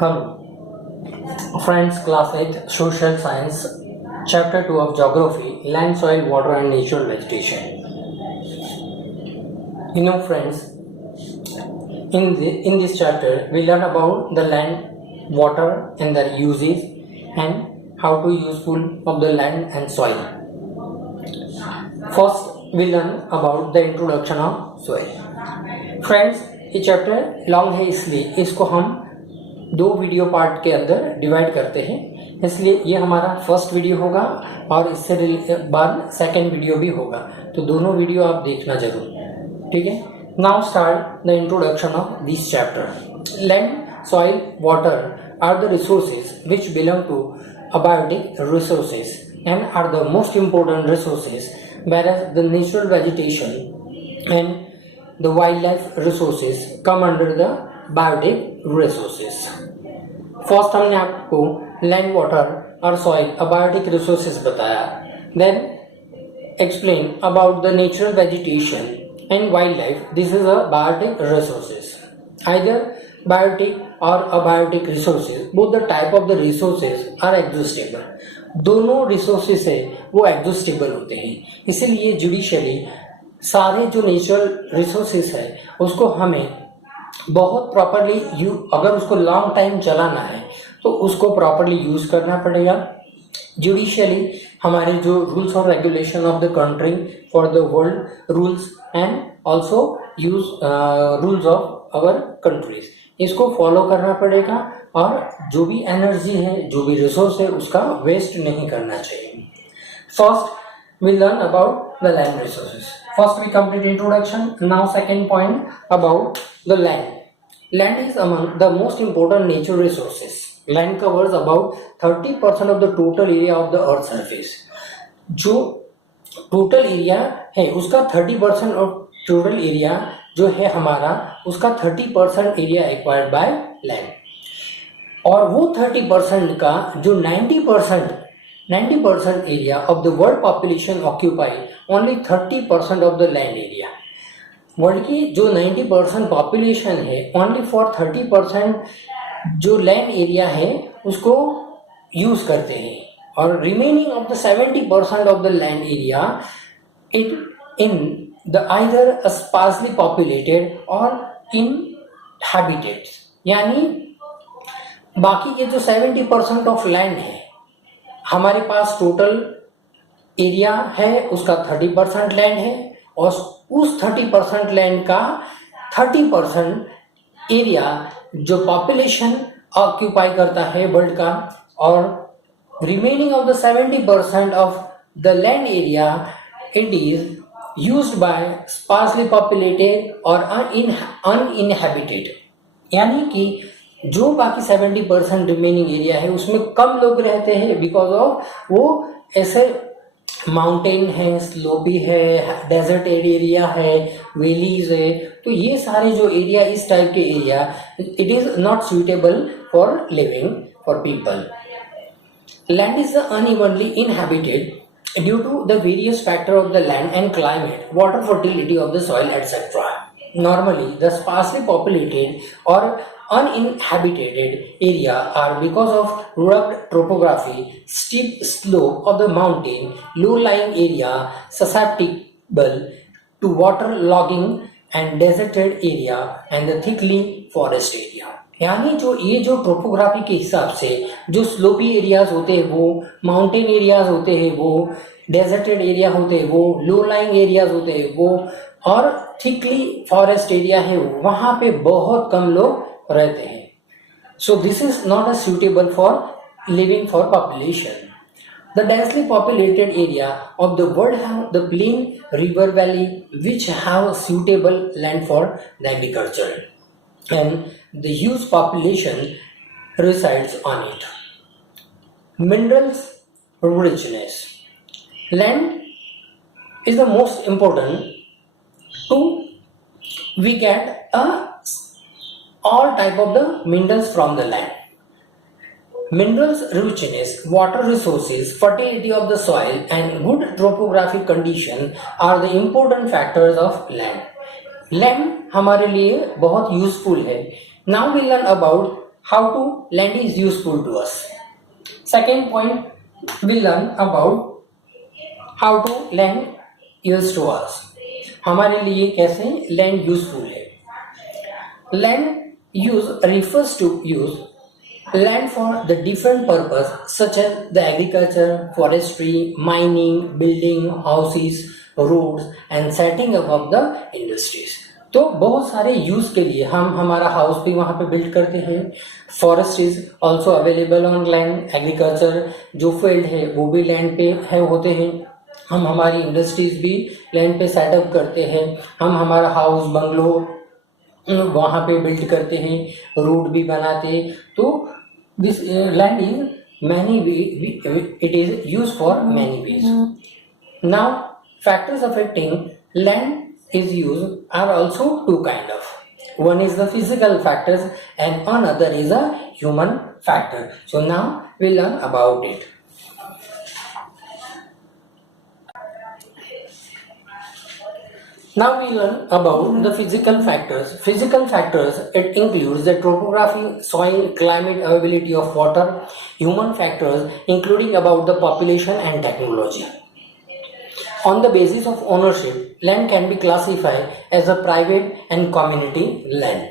Hello, friends, class 8 social science, chapter 2 of geography, land, soil, water and natural vegetation. Friends, in this chapter we learn about the land, water and their uses and how to useful of the land and soil. First we learn about the introduction of soil. Friends, ये chapter long है इसलिए इसको हम दो video part के अंदर divide करते हैं, इसलिए ये हमारा फर्स्ट वीडियो होगा और इससे बाद सेकंड वीडियो भी होगा, तो दोनों वीडियो आप देखना जरूर, ठीक है। Now start the introduction of this chapter. Land, soil, water are the resources which belong to abiotic resources and are the most important resources, whereas the natural vegetation and the wildlife resources come under the biotic resources. First हमने आपको land, water और soil abiotic resources बताया, then explain about the natural vegetation and wildlife. This is a biotic resources. Either biotic or abiotic resources, both the type of the resources are exhaustible. दोनों resources है वो exhaustible होते हैं, इसीलिए judicially सारे जो natural resources है उसको हमें बहुत प्रॉपरली अगर उसको लॉन्ग टाइम चलाना है तो उसको प्रॉपरली यूज करना पड़ेगा। जुडिशियली हमारे जो रूल्स और regulation of the country for the world rules and also use rules of our countries, इसको फॉलो करना पड़ेगा और जो भी एनर्जी है, जो भी रिसोर्स है, उसका वेस्ट नहीं करना चाहिए। First we learn about the land resources. First we complete introduction, now second point about the land. Land is among the most important natural resources. Land covers about 30% of the total area of the earth surface. जो total area है उसका 30% of total area जो है हमारा, उसका 30% area acquired by land, और वो 30% का जो 90% area of the world population occupy only 30% of the land area. World की जो 90% पॉपुलेशन है ओनली फॉर 30% जो लैंड एरिया है उसको यूज करते हैं, और remaining of the 70% of the land area it in the either sparsely populated और इनहैबिटेड, यानी बाकी के जो 70% ऑफ लैंड है हमारे पास, टोटल एरिया है उसका 30% लैंड है, और उस 30% लैंड का 30% एरिया जो पॉपुलेशन ऑक्यूपाई करता है वर्ल्ड का, और remaining of the 70% of the land area it is used by sparsely populated और अनइनहैबिटेड, यानी कि जो बाकी 70% रिमेनिंग एरिया है उसमें कम लोग रहते हैं, बिकॉज ऑफ वो ऐसे माउंटेन है, स्लोपी है, डेजर्ट एरिया है, वैलीज है, तो ये सारे जो एरिया, इस टाइप के area, it is not suitable for living for people. Land is unevenly inhabited due to the various factor of the land and climate, water fertility of the soil etcetera. Normally, the sparsely populated or uninhabited area are because of rugged topography, steep slope of the mountain, low-lying area susceptible to water logging, and deserted area and the thickly forest area. यानी जो topography के हिसाब से जो sloppy areas होते हैं वो, mountain areas होते हैं वो, डेजर्टेड एरिया होते हैं वो, लो लाइंग एरियाज होते हैं वो, और थिकली फॉरेस्ट एरिया है वहां पे बहुत कम लोग रहते हैं। So this is not suitable for living for population. The densely populated area of the world have the plain river valley which have suitable land for the agriculture, and the huge population resides on it. Minerals richness. Land is the most important to we get all type of the minerals from the land. Minerals richness, water resources, fertility of the soil and good topographic condition are the important factors of land. Land हमारे लिए बहुत useful है. Now we learn about how to land is useful to us. Second point, we learn about how to land use to us. हमारे लिए कैसे land useful है. Land use refers to use land for the different purpose such as the agriculture, forestry, mining, building houses, roads and setting up of the industries. तो बहुत सारे use के लिए हम हमारा हाउस भी वहाँ पे बिल्ड करते हैं. Forest is also available on land. Agriculture जो फील्ड है वो भी लैंड पे है होते हैं. हम हमारी इंडस्ट्रीज भी लैंड पे सेटअप करते हैं. हम हमारा हाउस बंगलो वहाँ पे बिल्ड करते हैं, रोड भी बनाते. तो this land is many it is use for many ways. Now factors affecting land is use are also two kind of. one is the physical factors and another is a human factor. So now we learn about it. Now we learn about the physical factors. Physical factors, it includes the topography, soil, climate, availability of water. Human factors, including about the population and technology. On the basis of ownership, land can be classified as a private and community land.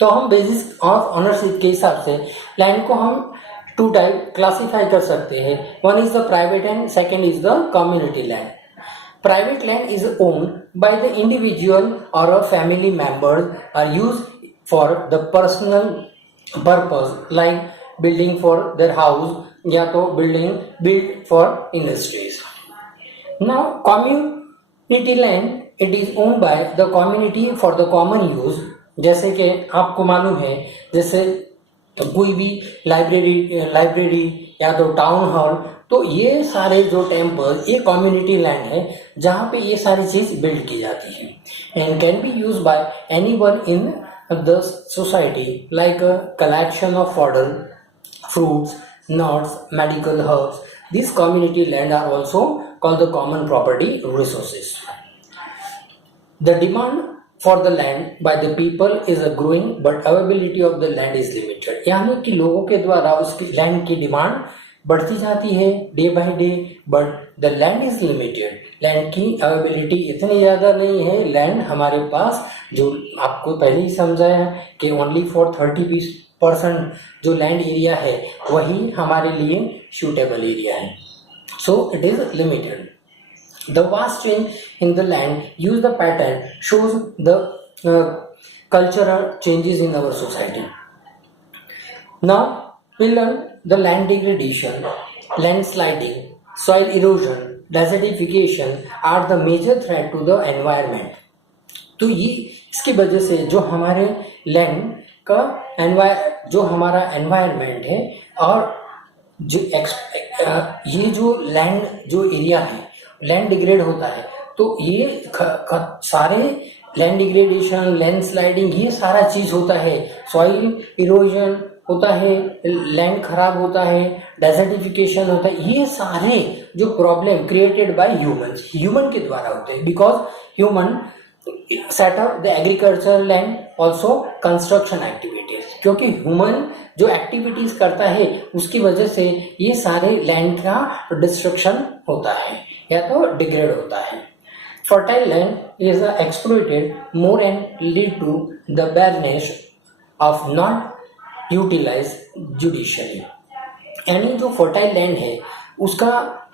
तो हम basis of ownership के हिसाब से land को हम to type classify कर सकते हैं. One is the private and second is the community land. Private land is owned by the individual or a family members are used for the personal purpose like building for their house या तो building built for industries. Now community land it is owned by the community for the common use. जैसे कि आपको मालूम है, जैसे कोई भी लाइब्रेरी या तो टाउन हॉल, तो ये सारे जो टेम्पल ये कम्युनिटी लैंड है जहाँ पे ये सारी चीज बिल्ड की जाती है. And can be use by anyone in the society like collection of fodder, fruits, nuts, medical herbs. This community land are also called the common property resources. The demand for the land by the people is a growing but availability of the land is limited. यानी कि लोगों के द्वारा उसकी land की demand बढ़ती जाती है day by day, but the land is limited. Land की अवेलेबिलिटी इतनी ज़्यादा नहीं है. लैंड हमारे पास जो आपको पहले ही समझाया कि ओनली फॉर 30% जो लैंड एरिया है वही हमारे लिए सूटेबल एरिया है. So it is limited. The vast change in the land use the pattern shows the cultural changes in our society. Now we learn the land degradation, landsliding, soil erosion, desertification are the major threat to the environment. तो ये इसकी वजह से जो हमारे land का जो हमारा एनवायरनमेंट है और जो ये जो लैंड जो एरिया है लैंड डिग्रेड होता है, तो ये सारे लैंड डिग्रेडेशन, लैंड स्लाइडिंग ये सारा चीज होता है. सॉइल इरोजन होता है, लैंड खराब होता है, डेजर्टिफिकेशन होता है. ये सारे जो प्रॉब्लम क्रिएटेड बाय ह्यूमन के द्वारा होते हैं. Because human set up the agriculture land, also construction activities. क्योंकि ह्यूमन जो एक्टिविटीज करता है उसकी वजह से ये सारे लैंड का डिस्ट्रक्शन होता है या तो डिग्रेड होता है. Fertile land is exploited more and lead to the barrenness of not utilize judicially. यानी जो फर्टाइल लैंड है उसका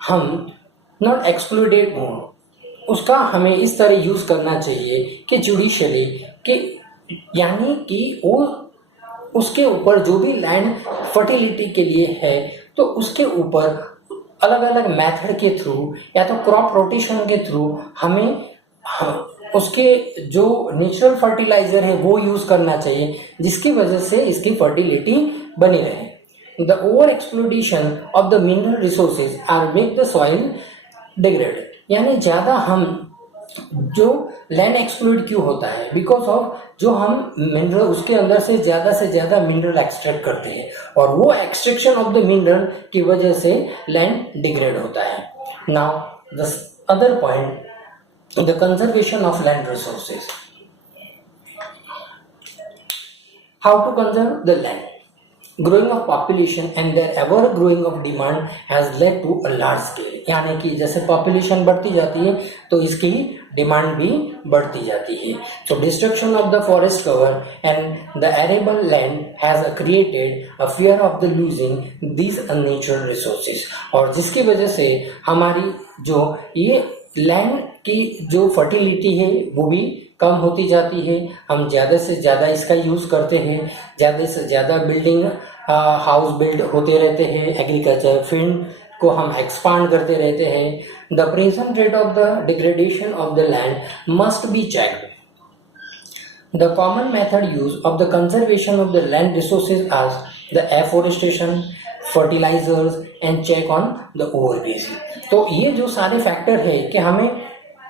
हम नॉट एक्सप्लॉइटेड हो, उसका हमें इस तरह यूज करना चाहिए कि जुडिशियली, कि यानी कि वो उसके ऊपर जो भी लैंड फर्टिलिटी के लिए है तो उसके ऊपर अलग अलग मेथड के थ्रू या तो क्रॉप रोटेशन के थ्रू हमें उसके जो नेचुरल फर्टिलाइजर है वो यूज करना चाहिए, जिसकी वजह से इसकी फर्टिलिटी बनी रहे. The over exploitation of the mineral resources are make the soil degrade. यानी ज्यादा हम जो लैंड एक्सप्लोइट क्यों होता है, बिकॉज ऑफ जो हम मिनरल उसके अंदर से ज्यादा मिनरल एक्सट्रैक्ट करते हैं और वो एक्सट्रैक्शन ऑफ द मिनरल की वजह से लैंड डिग्रेड होता है. Now the other point, the conservation of land resources. How to conserve the land? Growing of population and their ever growing of demand has led to a large scale, यानी कि जैसे population बढ़ती जाती है तो इसकी डिमांड भी बढ़ती जाती है. तो destruction of the forest cover and the arable land has created a fear of the losing these unnatural resources, और जिसकी वजह से हमारी जो ये लैंड की जो फर्टिलिटी है वो भी कम होती जाती है. हम ज़्यादा से ज़्यादा इसका यूज़ करते हैं, ज़्यादा से ज़्यादा बिल्डिंग हाउस बिल्ड होते रहते हैं, एग्रीकल्चर फील्ड को हम एक्सपांड करते रहते हैं. The present rate of the degradation of the land must be checked. The common method use of the conservation of the land resources are the afforestation, fertilisers and check on the overgrazing. तो ये जो सारे factor है कि हमें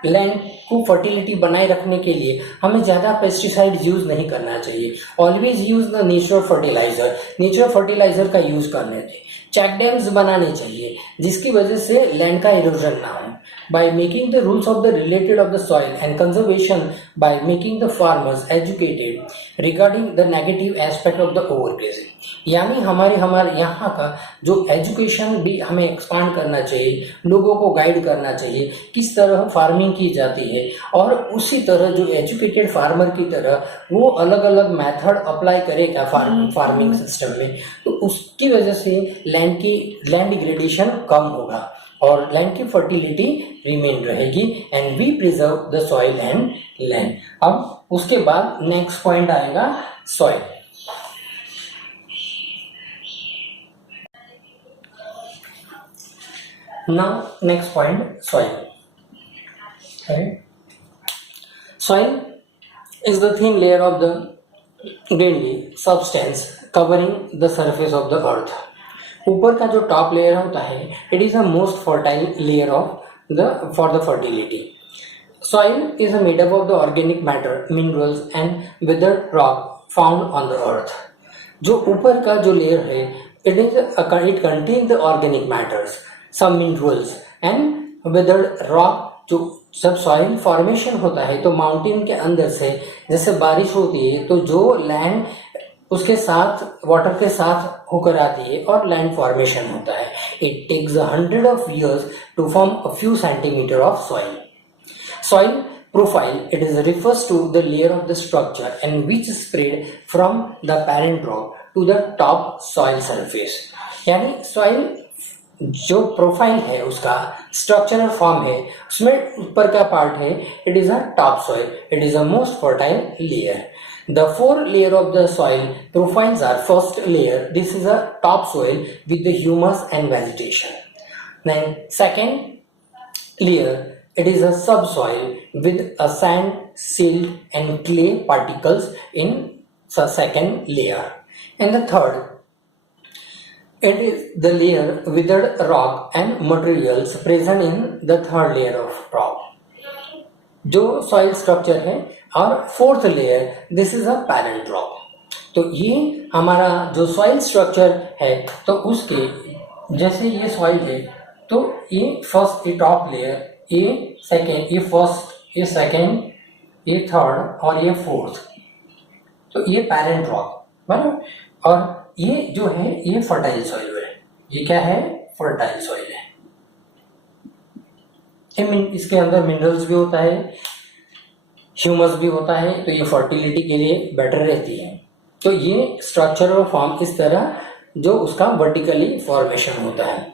land को fertility बनाए रखने के लिए हमें ज़्यादा पेस्टिसाइड यूज़ नहीं करना चाहिए. Always use the natural fertiliser, natural fertiliser का यूज़ करने चाहिए. चेक डैम्स बनाने चाहिए जिसकी वजह से लैंड का इरोजन ना हो. By making the rules of the related of the soil and conservation, by making the farmers educated regarding the negative aspect of the overgrazing, यानी हमारे यहाँ का जो एजुकेशन भी हमें एक्सपांड करना चाहिए, लोगों को गाइड करना चाहिए किस तरह फार्मिंग की जाती है, और उसी तरह जो एजुकेटेड फार्मर की तरह वो अलग अलग मेथड अप्लाई करेगा फार्मिंग सिस्टम में, तो उसकी वजह से लैंड डिग्रेडेशन कम होगा और लैंड की फर्टिलिटी रिमेन रहेगी and we preserve the soil and land. अब उसके बाद नेक्स्ट पॉइंट आएगा soil. Now next point, soil. Right? Soil is the thin layer of the grainy substance covering the surface of the earth. ऊपर का जो top layer होता है it is the most fertile layer of for the fertility. Soil is made up of the organic matter, minerals and withered rock found on the earth. जो ऊपर का जो layer है it contains the organic matters, some minerals and withered rock. जो जब soil formation होता है तो माउंटेन के अंदर से जैसे बारिश होती है तो जो लैंड उसके साथ वाटर के साथ होकर आती है और लैंड फॉर्मेशन होता है. It takes 100 of years to form a few centimeter of soil. Soil profile, it is refers to the layer of the structure and which spread from the parent rock to the top soil surface. यानी soil जो profile है उसका structural form है उसमें ऊपर का part है it is a top soil, it is a most fertile layer. The four layer of the soil profiles are: first layer, this is a topsoil with the humus and vegetation. Then second layer, it is a subsoil with a sand, silt and clay particles in the second layer. And the third, it is the layer withered rock and materials present in the third layer of rock. जो soil structure है. और fourth layer this is a parent rock. तो ये हमारा जो soil structure है तो उसके जैसे ये सॉइल है तो ये फर्स्ट, ये टॉप लेयर, ये सेकेंड, ये फर्स्ट, ये सेकेंड, ये थर्ड और ये फोर्थ. तो ये पैरेंट रॉक बराबर. और ये जो है ये फर्टाइल सॉइल है. ये क्या है? फर्टाइल सॉइल है. इसके अंदर मिनरल्स भी होता है, ह्यूमस भी होता है, तो ये फर्टिलिटी के लिए बेटर रहती है. तो ये स्ट्रक्चरल फॉर्म इस तरह जो उसका वर्टिकली फॉर्मेशन होता है.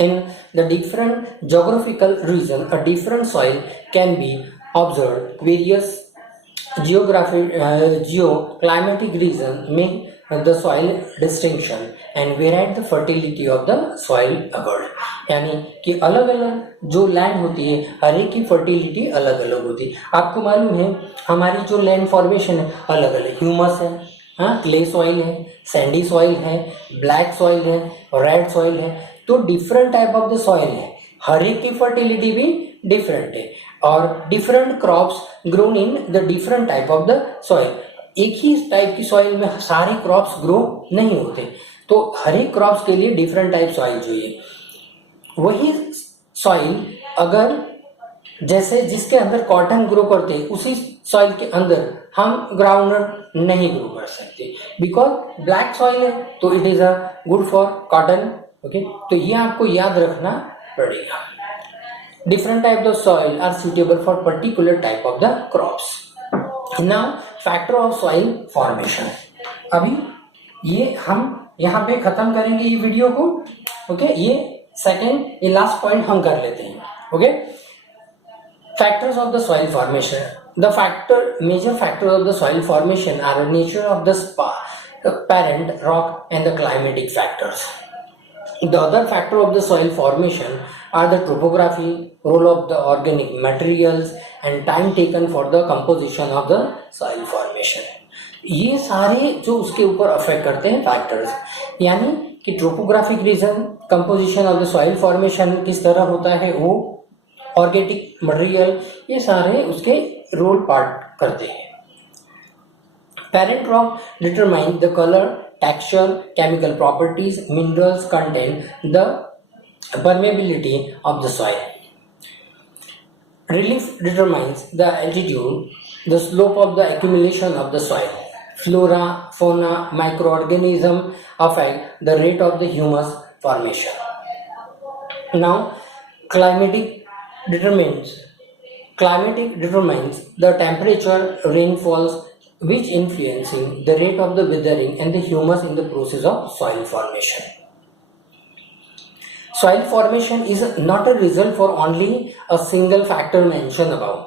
In the different geographical region a different soil can be observe. Various geo climatic region में the soil distinction and varied the fertility of the soil occurred. यानी कि अलग अलग जो लैंड होती है हर एक की फर्टिलिटी अलग अलग होती है. आपको मालूम है हमारी जो लैंड फॉर्मेशन है अलग अलग, ह्यूमस है, हाँ, क्ले सॉइल है, सैंडी सॉइल है, ब्लैक सॉइल है, रेड सॉइल है. तो different type of the soil है, हर एक की फर्टिलिटी भी डिफरेंट है और different crops grown in the different type of the soil. एक ही टाइप की सॉइल में सारे क्रॉप्स ग्रो नहीं होते, तो हर एक क्रॉप्स के लिए डिफरेंट टाइप सॉइल चाहिए. वही सॉइल अगर जैसे जिसके अंदर कॉटन ग्रो करते उसी सॉइल के अंदर हम ग्राउंडनट नहीं ग्रो कर सकते. बिकॉज ब्लैक सॉइल है तो it is a good for cotton. Okay, तो ये आपको याद रखना पड़ेगा। Different type of soil are suitable for particular type of the crops. Now factor of soil formation. अभी ये हम यहाँ पे खत्म करेंगे ये वीडियो को। ओके, ये सेकेंड ये लास्ट पॉइंट हम कर लेते हैं। Okay, factors of the soil formation. The factor major factor of the soil formation are nature of the parent rock and the climatic factors. The other factor of the soil formation are the topography, role of the organic materials and time taken for the composition of the soil formation. ये सारे जो उसके ऊपर affect करते हैं factors, यानी कि topographic region, composition of the soil formation किस तरह होता है, वो ऑर्गेनिक मटेरियल, ये सारे उसके रोल पार्ट करते हैं। Parent rock determine the color, texture, chemical properties, minerals content, the permeability of the soil. Relief determines the altitude, the slope of the accumulation of the soil. Flora, fauna, microorganism affect the rate of the humus formation. Now, climatic determines the temperature, rainfalls, which influencing the rate of the weathering and the humus in the process of soil formation. Soil formation is not a result for only a single factor mentioned above.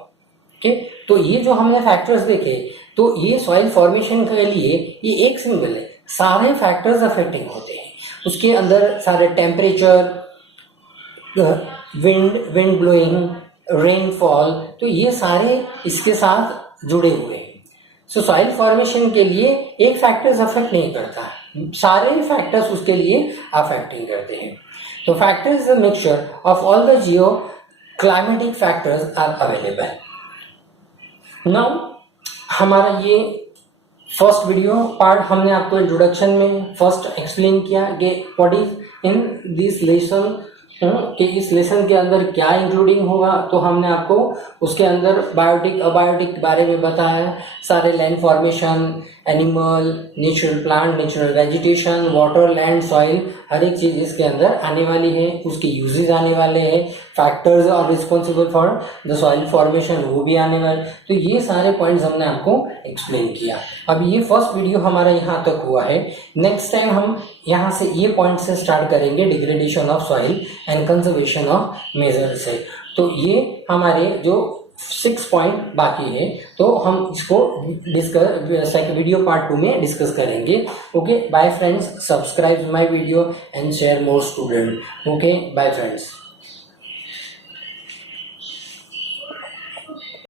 Okay, तो ये जो हमने factors देखे, तो ये soil formation के लिए ये एक सिंगल है, सारे फैक्टर्स अफेक्टिंग होते हैं। उसके अंदर सारे टेम्परेचर, विंड ब्लोइंग, रेनफॉल, तो ये सारे इसके साथ जुड़े हुए हैं। सो सॉइल फॉर्मेशन के लिए एक फैक्टर्स अफेक्ट नहीं करता, सारे फैक्टर्स उसके लिए अफेक्टिंग करते हैं। तो factors is a mixture of all the geo climatic factors are available. Now हमारा ये फर्स्ट वीडियो पार्ट हमने आपको इंट्रोडक्शन में फर्स्ट एक्सप्लेन किया कि what is in this lesson, कि इस लेसन के अंदर क्या इंक्लूडिंग होगा। तो हमने आपको उसके अंदर बायोटिक अबायोटिक के बारे में बताया, सारे land formation, animal, natural plant, natural vegetation, water, land, soil, हर एक चीज़ इसके अंदर आने वाली है, उसके यूजेस आने वाले हैं, फैक्टर्स और responsible for the soil formation वो भी आने वाले। तो ये सारे पॉइंट्स हमने आपको एक्सप्लेन किया। अब ये फर्स्ट वीडियो हमारा यहाँ तक हुआ है। नेक्स्ट टाइम हम यहाँ से ये पॉइंट से स्टार्ट करेंगे, degradation of soil and conservation of major से। तो ये हमारे जो 6 पॉइंट बाकी है, तो हम इसको डिस्कस वीडियो पार्ट 2 में डिस्कस करेंगे। Okay, bye friends, subscribe my video and share more student. Okay, bye friends.